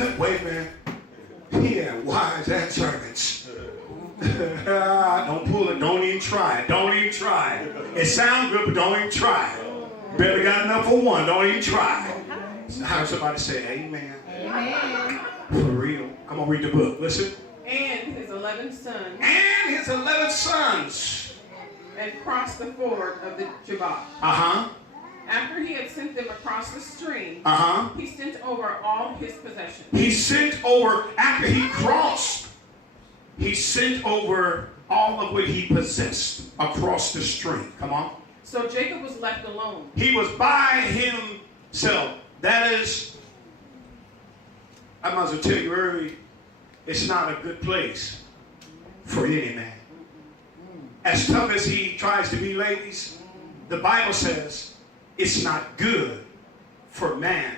Wait, man. He had wives and servants. Don't pull it. Don't even try it. Don't even try it. It sounds good, but don't even try it. Barely got enough for one. Don't even try it. So how somebody say amen? Amen. For real. I'm going to read the book. Listen. And his 11 sons. And his 11 sons. And crossed the ford of the Jabbok. Uh-huh. After he had sent them across the stream, he sent over all his possessions. He sent over, after he crossed, he sent over all of what he possessed across the stream. Come on. So Jacob was left alone. He was by himself. That is, I might as well tell you early, it's not a good place for any man. As tough as he tries to be, ladies, the Bible says it's not good for man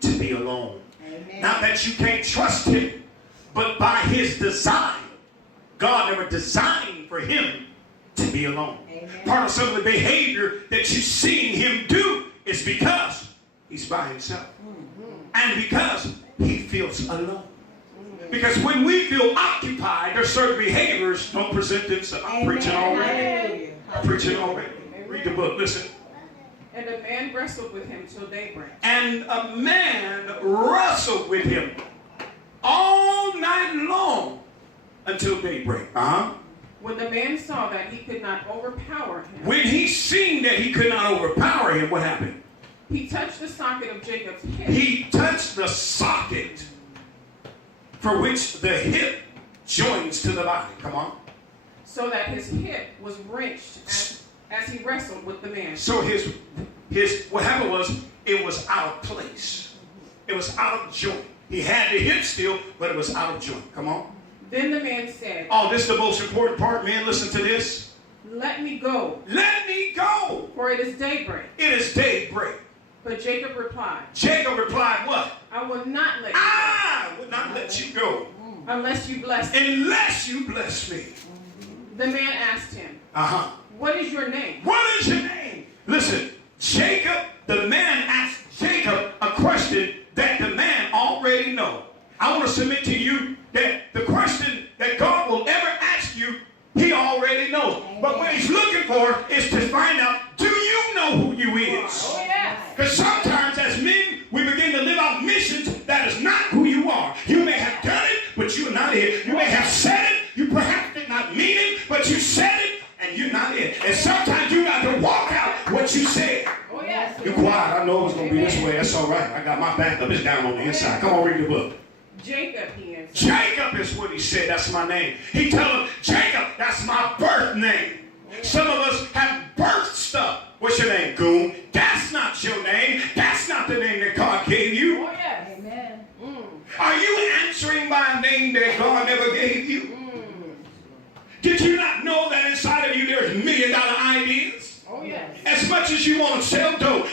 to be alone. Amen. Not that you can't trust him, but by his design, God never designed for him to be alone. Amen. Part of some of the behavior that you've seen him do is because he's by himself. And because he feels alone. Because when we feel occupied, there's certain behaviors don't present themselves. I'm preaching already. I'm preaching already. Read the book. Listen. And a man wrestled with him till daybreak. And a man wrestled with him all night long until daybreak. When the man saw that he could not overpower him. When he seen that he could not overpower him, what happened? He touched the socket of Jacob's hip. He touched the socket for which the hip joins to the body. Come on. So that his hip was wrenched as he wrestled with the man. So his what happened was it was out of place. It was out of joint. He had the hip still, but it was out of joint. Come on. Then the man said, oh, this is the most important part, man. Listen to this. Let me go. Let me go. For it is daybreak. It is daybreak. But Jacob replied. Jacob replied what? I will not let you go. I will not let you go. Unless you bless me. Unless you bless me. The man asked him. What is your name? What is your name? Listen, Jacob, the man asked Jacob a question that the man already knows. I want to submit to you that the question that God will ever ask you, he already knows. But what he's looking for is to find out, do you know who you is? Oh, yes. Because sometimes as men, we begin to live out missions that is not who you are. You may have done it, but you're not it. You may have said it, you perhaps did not mean it, but you said it, and you're not it. And sometimes you got to walk out what you said. Oh, yes. You're quiet. I know it was going to be this way. That's all right. I got my backup. It's down on the inside. Come on, read the book. Jacob, he answered. Jacob is what he said. That's my name. He told him, Jacob, that's my birth name. Some of us have birth stuff. What's your name, goon? That's not your name. That's not the name that God gave you. Oh, yes. Amen. Are you answering by a name that God never gave you? Did you not know that inside of you there's $1 million ideas? Oh, yes. As much as you want to sell dope,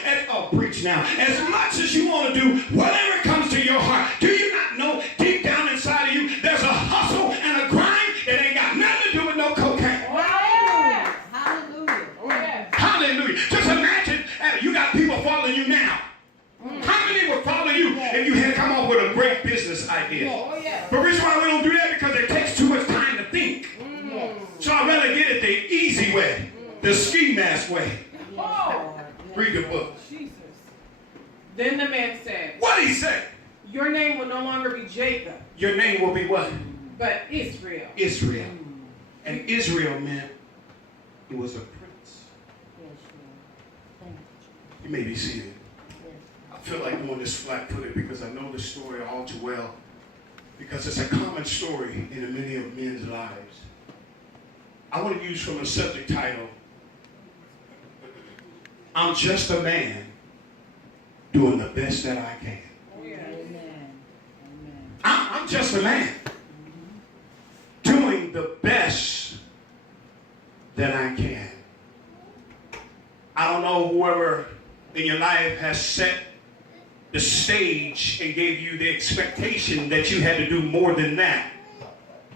preach now. As much as you want to do whatever comes to your heart, do you not know deep down inside of you there's a hustle and a grind that ain't got nothing to do with no cocaine? Oh, yes. Hallelujah. Oh, yes. Hallelujah. Just imagine you got people following you now. How many would follow you if you had come up with a great business idea? Oh, yes. But the reason why we don't do that because it takes too much time to think. So I'd rather get it the easy way, the ski mask way. Oh. Read the book. Jesus. Then the man said, What did he say? your name will no longer be Jacob, Your name will be what? but Israel. Israel. And Israel meant he was a prince. You may be seated. I feel like doing this flat-footed because I know the story all too well. Because it's a common story in many of men's lives. I want to use from a subject title, I'm just a man doing the best that I can. Oh, yes. I'm just a man doing the best that I can. I don't know whoever in your life has set the stage and gave you the expectation that you had to do more than that.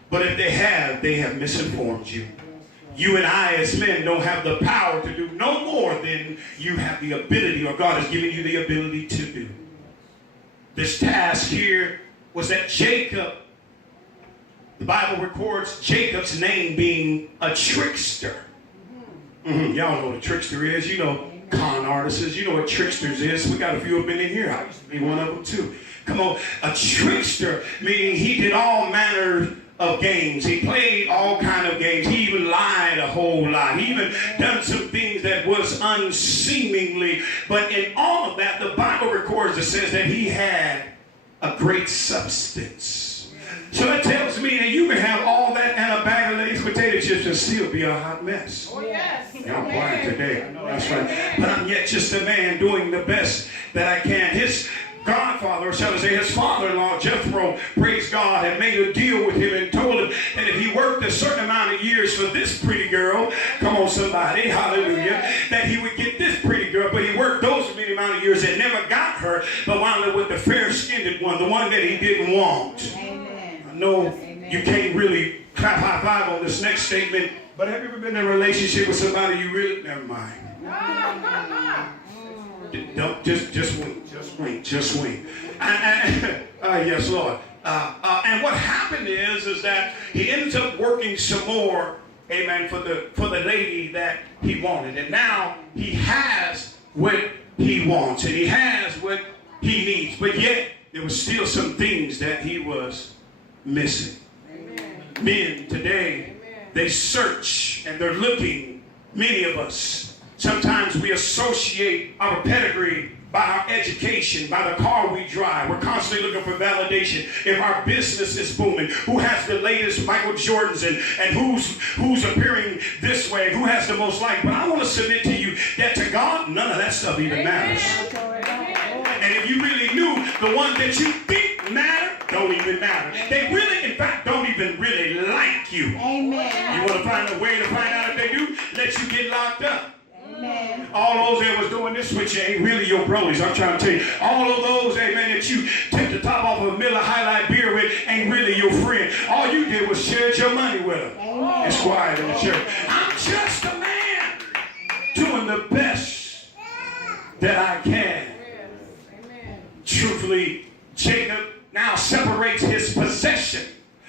But if they have misinformed you. You and I as men don't have the power to do no more than you have the ability or God has given you the ability to do. This task here was that Jacob, the Bible records Jacob's name being a trickster. Y'all know what a trickster is. You know, con artists. You know what tricksters is. We got a few of them in here. I used to be one of them too. Come on. A trickster, meaning he did all manner of games. He played all kind of games. He even lied a whole lot. He even done some things that was unseemingly. But in all of that, the Bible records, it says that he had a great substance. So that tells me that you can have all that and a bag of Lay's potato chips and still be a hot mess. Oh, yes. Y'all quiet today. I know that's right. But I'm yet just a man doing the best that I can. His godfather, or shall I say his father-in-law, Jethro, praise God, had made a deal with him and told him that if he worked a certain amount of years for this pretty girl, come on somebody, hallelujah, that he would get this pretty girl. But he worked those many amount of years and never got her, but wound up with the fair-skinned one, the one that he didn't want. Amen. I know Amen. you can't really clap high five on this next statement, but have you ever been in a relationship with somebody you really, never mind. Don't just wink. Yes, Lord. And what happened is that he ends up working some more, amen, for the lady that he wanted, and now he has what he wants and he has what he needs, but yet there was still some things that he was missing. Amen. Men today, they search and they're looking. Many of us. Sometimes we associate our pedigree by our education, by the car we drive. We're constantly looking for validation. If our business is booming, who has the latest Michael Jordans and who's appearing this way, who has the most like. But I want to submit to you that to God, none of that stuff even matters. And if you really knew the ones that you think matter, don't even matter. They really, in fact, don't even really like you. Amen. You want to find a way to find out if they do? Let you get locked up. Amen. All those that was doing this with you ain't really your brolies. I'm trying to tell you. All of those, amen, that you took the top off of a Miller High Life beer with ain't really your friend. All you did was share your money with them. Amen. It's quiet in the church. I'm just a man doing the best that I can. Truthfully, Jacob now separates his possession.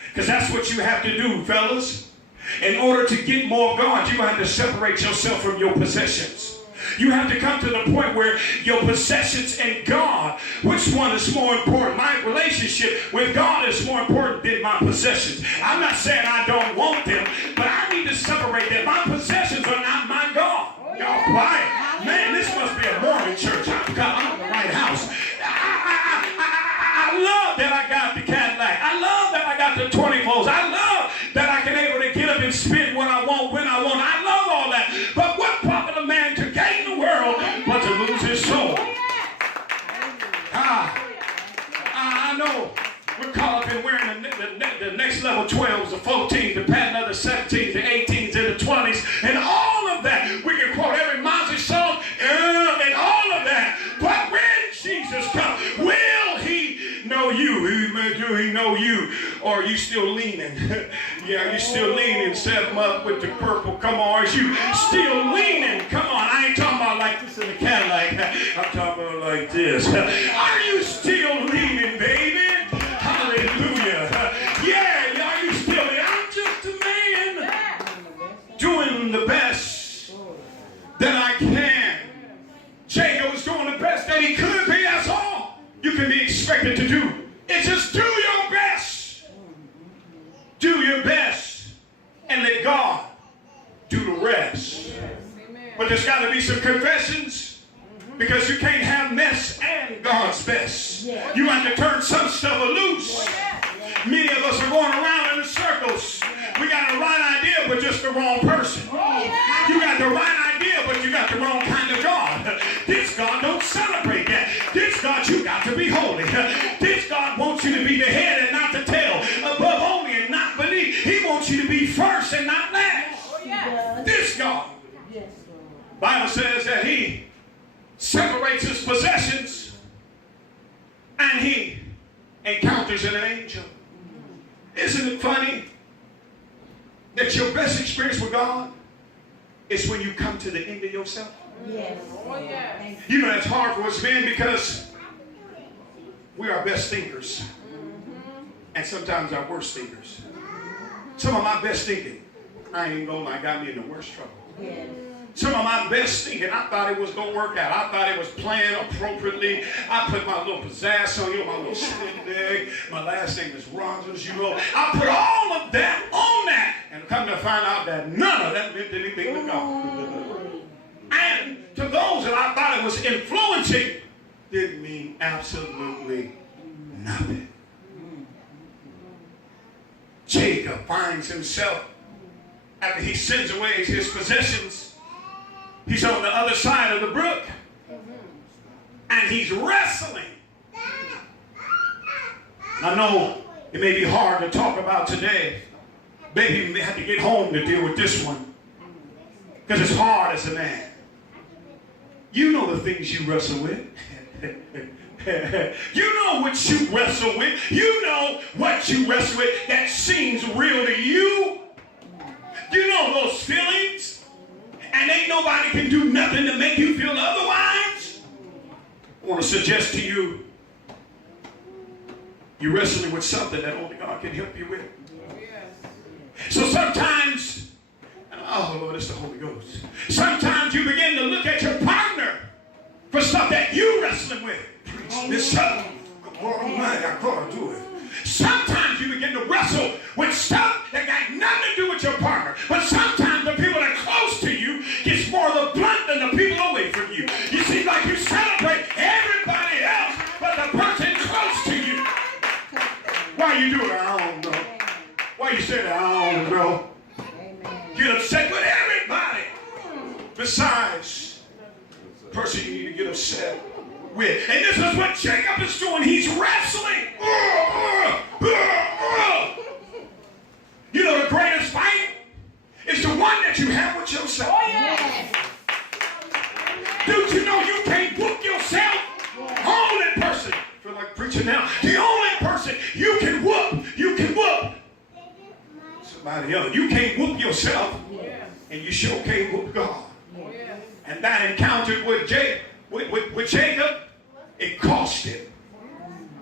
Because that's what you have to do, fellas. In order to get more God, you have to separate yourself from your possessions. You have to come to the point where your possessions and God, which one is more important? My relationship with God is more important than my possessions. I'm not saying I don't want them, but I need to separate them. My possessions are not my God. Y'all quiet. Man, this must be a Mormon church. I'm in the right house. I love that I got the Cadillac. I love that I got the 24s. I love that I can able to get up and spend what I want when I want. I love all that. But what profit a man to gain the world but to lose his soul? I know we're caught up in wearing the next level 12s, the 14s, the patent of the 17s, the 18s, and the 20s, and all of that. We can quote every Mozzie song and all of that. But when Jesus comes, will he know you? Do he know you? Or are you still leaning? Yeah, you still leaning. Set him up with the purple. Come on. Are you still leaning? Come on. I ain't talking about like this in the Cadillac. I'm talking about like this. Are you still leaning, baby? Hallelujah. Yeah, are you still leaning? I'm just a man doing the best that I can. Jacob was doing the best that he could be. That's all you can be expected to do. It's just do your best. Do your best and let God do the rest. But there's got to be some confessions because you can't have mess and God's best. You have to turn some stuff loose. Many of us are going around in circles. We got the right idea but just the wrong person. You got the right idea but you got the wrong kind of God. This God don't celebrate that. This God, you got to be holy. This God wants you to be the head and not the tail. Above only and not beneath. He wants you to be first and not last. This God. Bible says that he separates his possessions and he encounters an angel. Isn't it funny that your best experience with God is when you come to the end of yourself? Yes. Oh, yes. You know that's hard for us men because we are best thinkers. and sometimes our worst thinkers. Some of my best thinking, I ain't gonna lie, got me in the worst trouble. Yes. Some of my best thinking, I thought it was going to work out. I thought it was planned appropriately. I put my little pizzazz on you, my little shindig. My last name is Rogers, you know. I put all of that on that. And come to find out that none of that meant anything to God. And to those that I thought it was influencing, didn't mean absolutely nothing. Jacob finds himself, after he sends away his possessions, he's on the other side of the brook. And he's wrestling. I know it may be hard to talk about today. Maybe you may have to get home to deal with this one. Because it's hard as a man. You know the things you wrestle with. You know what you wrestle with. You know what you wrestle with that seems real to you. You know those feelings. And ain't nobody can do nothing to make you feel otherwise. I want to suggest to you, you're wrestling with something that only God can help you with. So sometimes, oh Lord, it's the Holy Ghost. Sometimes you begin to look at your partner for stuff that you're wrestling with. Preach this stuff. Oh my, I gotta do it. Sometimes you begin to wrestle with stuff that got nothing to do with your partner. But sometimes the people that are close to you gets more of the blunt than the people away from you. You seem like you celebrate everybody else but the person close to you. Why you do it? I don't know. Why you say that? I don't know. Get upset with everybody besides the person you need to get upset with. And this is what Jacob is doing. He's wrestling. You know the greatest fight is the one that you have with yourself. Oh, yes. Don't you know you can't whoop yourself? Only person, I feel like preaching now, the only person you can whoop somebody else. You can't whoop yourself, and you sure can't whoop God. And that encounter with Jacob, it cost him.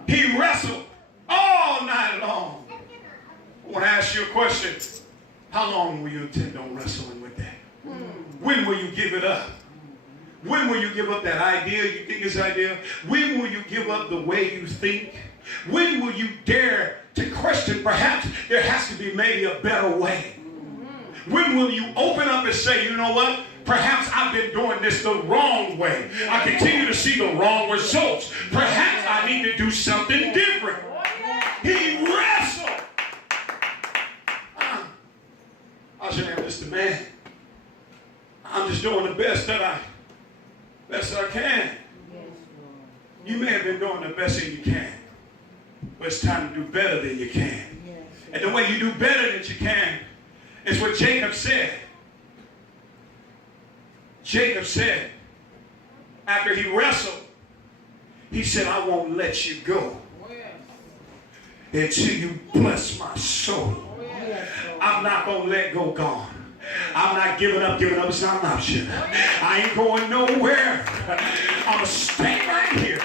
He wrestled all night long. I want to ask you a question. How long will you intend on wrestling with that? When will you give it up? When will you give up that idea you think is idea? When will you give up the way you think? When will you dare to question perhaps there has to be maybe a better way? When will you open up and say, you know what? Perhaps I've been doing this the wrong way. I continue to see the wrong results. Perhaps I need to do something different. He wrestled. I should have just a man. I'm just doing the best that I can. You may have been doing the best that you can, but it's time to do better than you can. And the way you do better than you can is what Jacob said. Jacob said, after he wrestled, he said, I won't let you go until you bless my soul. I'm not going to let go, God. I'm not giving up. Giving up is not an option. I ain't going nowhere. I'm going to stay right here.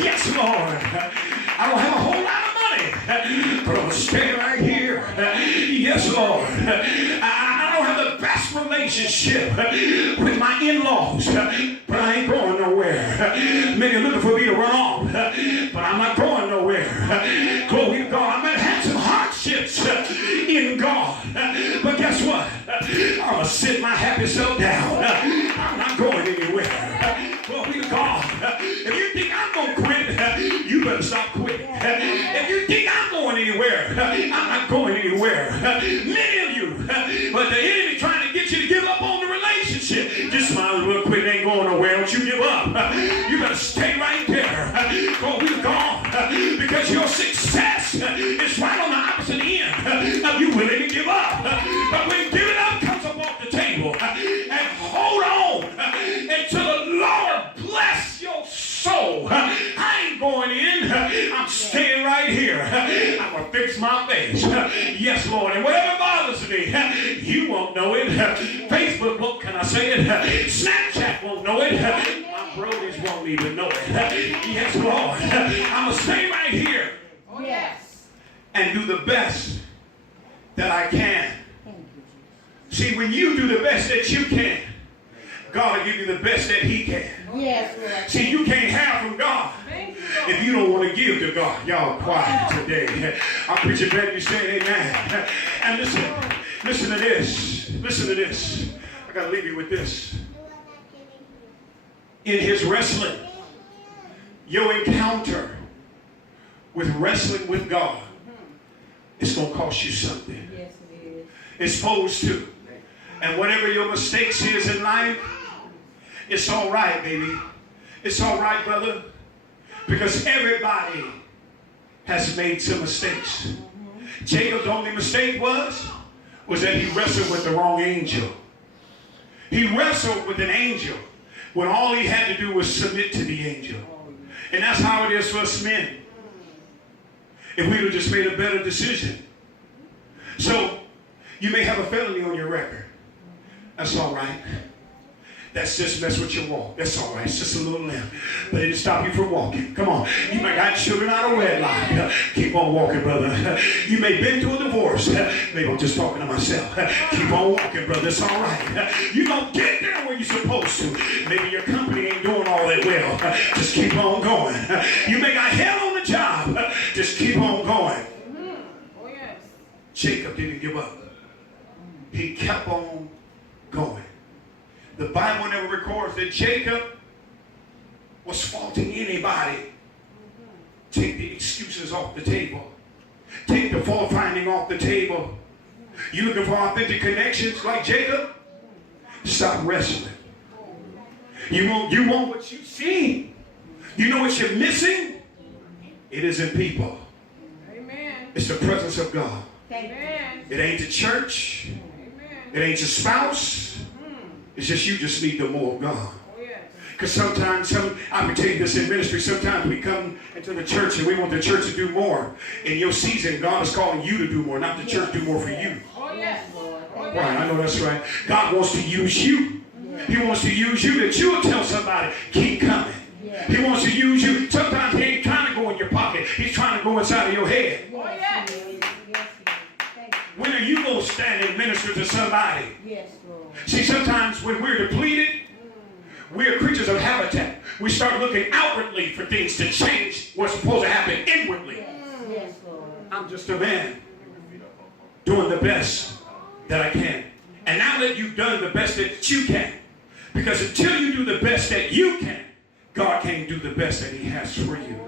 Yes, Lord. I don't have a whole lot of money, but I'm going to stay right here. Yes, Lord. I don't have the best relationship with my in-laws, but I ain't going nowhere. Many are looking for me to run off, but I'm not going nowhere. Glory to God. I might have some hardships in God, but guess what? I'm going to sit my happy self down. I'm not going anywhere. Glory to God. If you think I'm going to quit, you better stop quitting. If you think I'm going anywhere, I'm not going anywhere. Many of you, but the enemy trying to get you to give up on the relationship. Just smile real quick. It ain't going nowhere. Don't you give up. You better stay right there. Glory to God. Because your success is right on the opposite end of you willing to give up. But when giving up comes up off the table, and hold on until the Lord bless your soul. I ain't going in. I'm staying right here. I'm going to fix my face. Yes, Lord. And whatever bothers me, you won't know it. Facebook won't, can I say it? Snapchat won't know it. My brodies won't even know it. Yes, Lord. I'm going to stay right here. Oh, yes. and do the best that I can. See, when you do the best that you can, God will give you the best that He can. Yes, Lord. See, you can't have from God if you don't want to give to God. Y'all quiet today. I'm preaching better you say amen. And listen to this. Listen to this. I got to leave you with this. In his wrestling, your encounter with wrestling with God, it's going to cost you something. Yes, it is. It's supposed to. And whatever your mistakes is in life, it's all right, baby. It's all right, brother. Because everybody has made some mistakes. Jacob's only mistake was that he wrestled with the wrong angel. He wrestled with an angel when all he had to do was submit to the angel. And that's how it is for us men. If we would have just made a better decision. So, you may have a felony on your record. That's all right. That's just mess with your walk. That's all right. It's just a little limp. But it didn't stop you from walking. Come on. You may got children out of wedlock. Keep on walking, brother. You may have been through a divorce. Maybe I'm just talking to myself. Keep on walking, brother. It's all right. You don't get there where you're supposed to. Maybe your company ain't doing all that well. Just keep on going. You may got hell on the job. Just keep on going. Oh, yes. Jacob didn't give up. He kept on going. The Bible never records that Jacob was faulting anybody. Take the excuses off the table. Take the fault finding off the table. You looking for authentic connections like Jacob? Stop wrestling. You want what you see. You know what you're missing? It isn't people. Amen. It's the presence of God. Amen. It ain't the church. Amen. It ain't your spouse. It's just you just need the more of God. Oh, yes. Because sometimes, I can tell you this in ministry, sometimes we come into the church and we want the church to do more. In your season, God is calling you to do more, not the church do more for you. Oh, yes. Oh, yes. Right, I know that's right. God wants to use you. He wants to use you that you'll tell somebody, keep coming. He wants to use you. Sometimes he ain't trying to go in your pocket. He's trying to go inside of your head. Oh, yes. When are you going to stand and minister to somebody? Yes, Lord. See, sometimes when we're depleted, we're creatures of habitat. We start looking outwardly for things to change what's supposed to happen inwardly. Yes, Lord. I'm just a man doing the best that I can. And now that you've done the best that you can, because until you do the best that you can, God can't do the best that He has for you.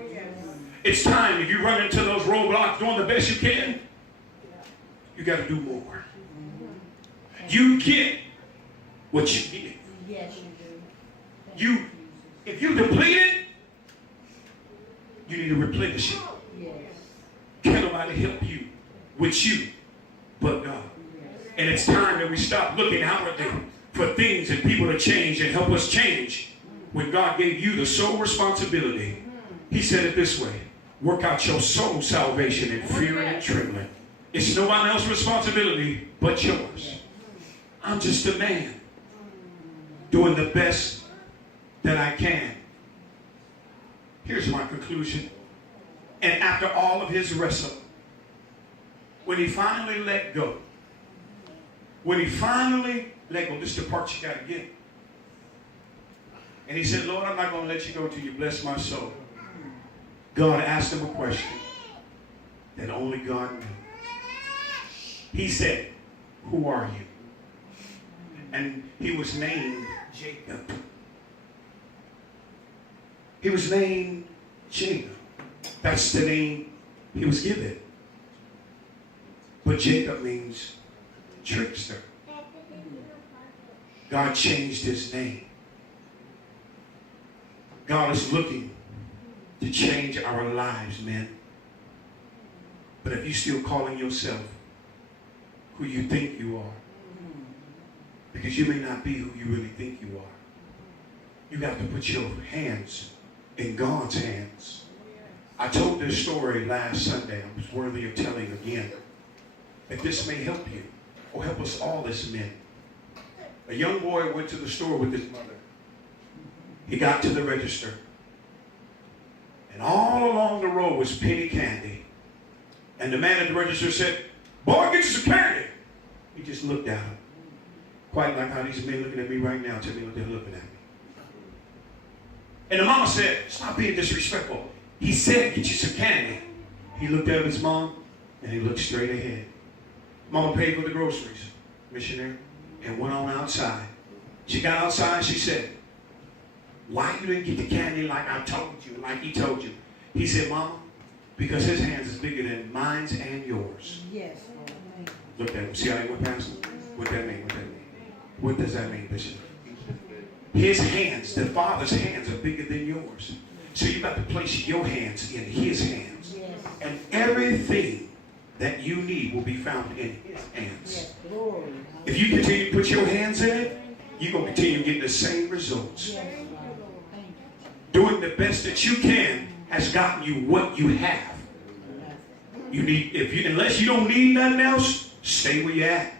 It's time, if you run into those roadblocks doing the best you can, you got to do more. You get what you give. Yes, you do. If you deplete it, you need to replenish it. Yes. Can't nobody help you with you but God. And it's time that we stop looking outwardly for things and people to change and help us change when God gave you the sole responsibility. He said it this way: work out your soul salvation in fear and trembling. It's no one else's responsibility but yours. I'm just a man doing the best that I can. Here's my conclusion. And after all of his wrestle, when he finally let go, this is the part you got to get. And he said, Lord, I'm not going to let you go till you bless my soul. God asked him a question that only God knew. He said, who are you? And he was named Jacob. He was named Jacob. That's the name he was given. But Jacob means trickster. God changed his name. God is looking to change our lives, men. But if you're still calling yourself who you think you are, because you may not be who you really think you are, you got to put your hands in God's hands. I told this story last Sunday. I was worthy of telling again. If this may help you, or help us all as men. A young boy went to the store with his mother. He got to the register. And all along the road was penny candy. And the man at the register said, boy, get you some candy. He just looked at him. Quite like how these men looking at me right now. Tell me what they're looking at me. And the mama said, stop being disrespectful. He said, get you some candy. He looked at his mom, and he looked straight ahead. Mama paid for the groceries, missionary, and went on outside. She got outside, she said, why you didn't get the candy like I told you, like he told you? He said, Mama, because his hands is bigger than mine and yours. Yes, Lord. Look at him. See how he went past him? What that mean? What that mean? What does that mean, Bishop? His hands, the Father's hands are bigger than yours. So you got to place your hands in his hands. Yes. And everything that you need will be found in his hands. Yes, glory. If you continue to put your hands in it, you're going to continue getting the same results. Yes, Lord. Thank you. Doing the best that you can has gotten you what you have. You need, unless you don't need nothing else, stay where you're at.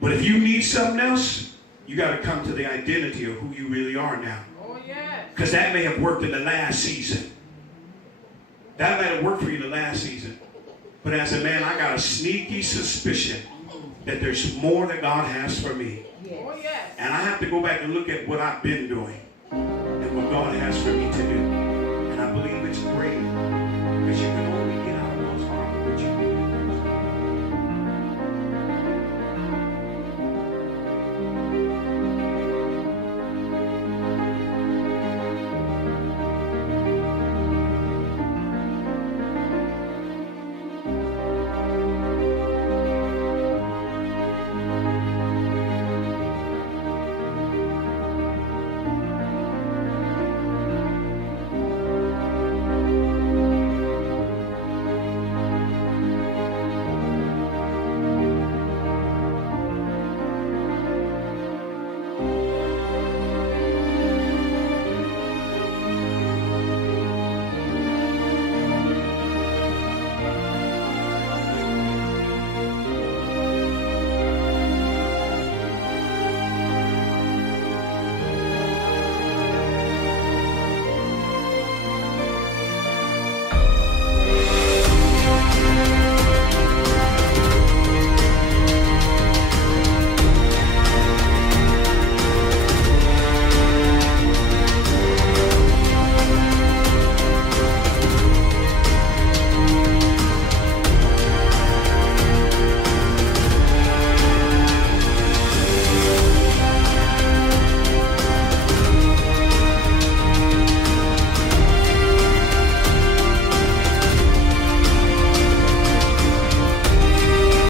But if you need something else, you got to come to the identity of who you really are now. Oh, yes. Because that may have worked in the last season. That might have worked for you in the last season. But as a man, I got a sneaky suspicion that there's more that God has for me. Oh, yes. And I have to go back and look at what I've been doing and what God has for me to do. And I believe it's greater. Because you can